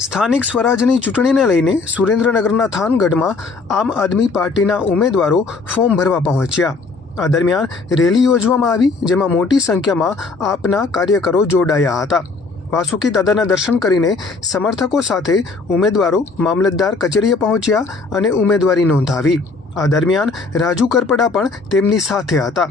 સ્થાનિક સ્વરાજની ચૂંટણીને લઈને સુરેન્દ્રનગરના થાનગઢમાં આમ આદમી પાર્ટીના ઉમેદવારો ફોર્મ ભરવા પહોંચ્યા. આ દરમિયાન રેલી યોજવામાં આવી, જેમાં મોટી સંખ્યામાં આપના કાર્યકરો જોડાયા હતા. વાસુકી દાદાના દર્શન કરીને સમર્થકો સાથે ઉમેદવારો મામલતદાર કચેરીએ પહોંચ્યા અને ઉમેદવારી નોંધાવી. આ દરમિયાન રાજુ કરપડા પણ તેમની સાથે હતા.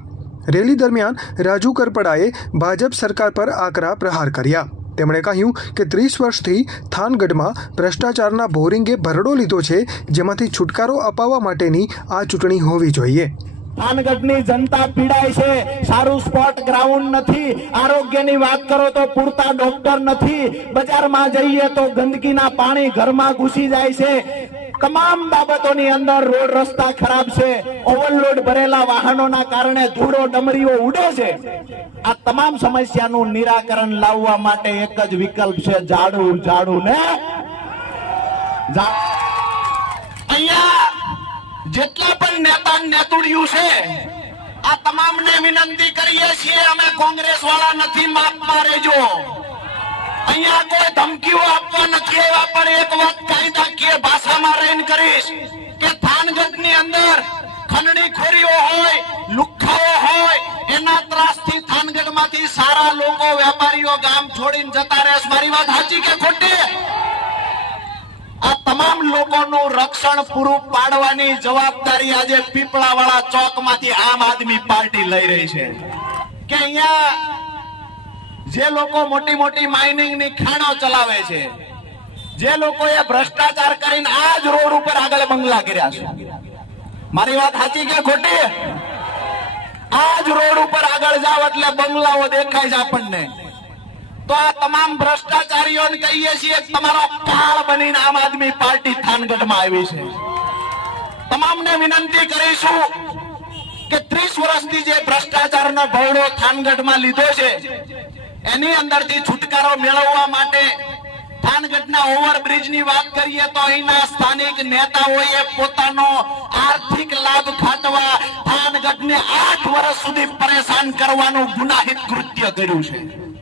રેલી દરમિયાન રાજુ કરપડાએ ભાજપ સરકાર પર આકરા પ્રહાર કર્યા. તેમણે કહ્યું કે ત્રીસ વર્ષથી થાનગઢમાં ભ્રષ્ટાચારના બોરિંગે ભરડો લીધો છે, જેમાંથી છુટકારો અપાવવા માટેની આ ચૂંટણી હોવી જોઈએ. થાનગઢની જનતા પીડાય છે, સારું સ્પોટ ગ્રાઉન્ડ નથી, આરોગ્યની વાત કરો તો પૂરતા ડોક્ટર નથી, બજારમાં જઈએ તો ગંદકીના પાણી ઘરમાં ઘૂસી જાય છે. તમામ બાબતોની અંદર રોડ રસ્તા ખરાબ છે, ઓવરલોડ ભરેલા વાહનોના કારણે ધૂળો, ડમરીઓ ઉડે છે. આ તમામ સમસ્યાનું નિરાકરણ લાવવા માટે એક જ વિકલ્પ છે, ઝાડું ઝાડું ને અહીંયા જેટલા પણ નેતા નેતુડિયું છે, આ તમામને વિનંતી કરીએ છીએ, અમે કોંગ્રેસ વાળા નથી માપમાં મારેજો. અહીંયા કોઈ ધમકીઓ નથી એવા પણ એક વાત કાયદાકીય ભાષામાં રહીને કરીશ કે થાનગઢની અંદર ખંડણીખોરીઓ હોય, લુખ્ખાઓ હોય, એના ત્રાસથી થાનગઢમાંથી સારા લોકો, વેપારીઓ ગામ છોડીને જતા રહે મારી વાત સાચી કે ખોટી? આ તમામ લોકોનું રક્ષણ પૂરું પાડવાની જવાબદારી આજે પીપળાવાળા ચોકમાંથી આમ આદમી પાર્ટી લઈ રહી છે. કે અહીંયા જે લોકો મોટી મોટી માઇનિંગની ખાણો ચલાવે છે જે લોકોએ ભ્રષ્ટાચાર કરીને આ જ રોડ ઉપર આગળ બંગલા કર્યા છે. મારી વાત સાચી કે ખોટી? આ જ રોડ ઉપર આગળ જાવ એટલે બંગલાઓ દેખાય છે આપણને. તો આ તમામ ભ્રષ્ટાચારીઓને કહીએ છીએ તમારો કાળ બનીને આમ આદમી પાર્ટી થાનગઢમાં આવી છે. તમામને વિનંતી કરીશું કે ત્રીસ વર્ષથી જે ભ્રષ્ટાચારનો ભવડો થાનગઢમાં લીધો છે, એની અંદરથી છુટકારો મેળવવા માટે થાનગઢના ઓવરબ્રિજની વાત કરીએ તો અહીંના સ્થાનિક નેતાઓએ પોતાનો આર્થિક લાભ ખાટવા થાનગઢને આઠ વર્ષ સુધી પરેશાન કરવાનું ગુનાહિત કૃત્ય કર્યું છે.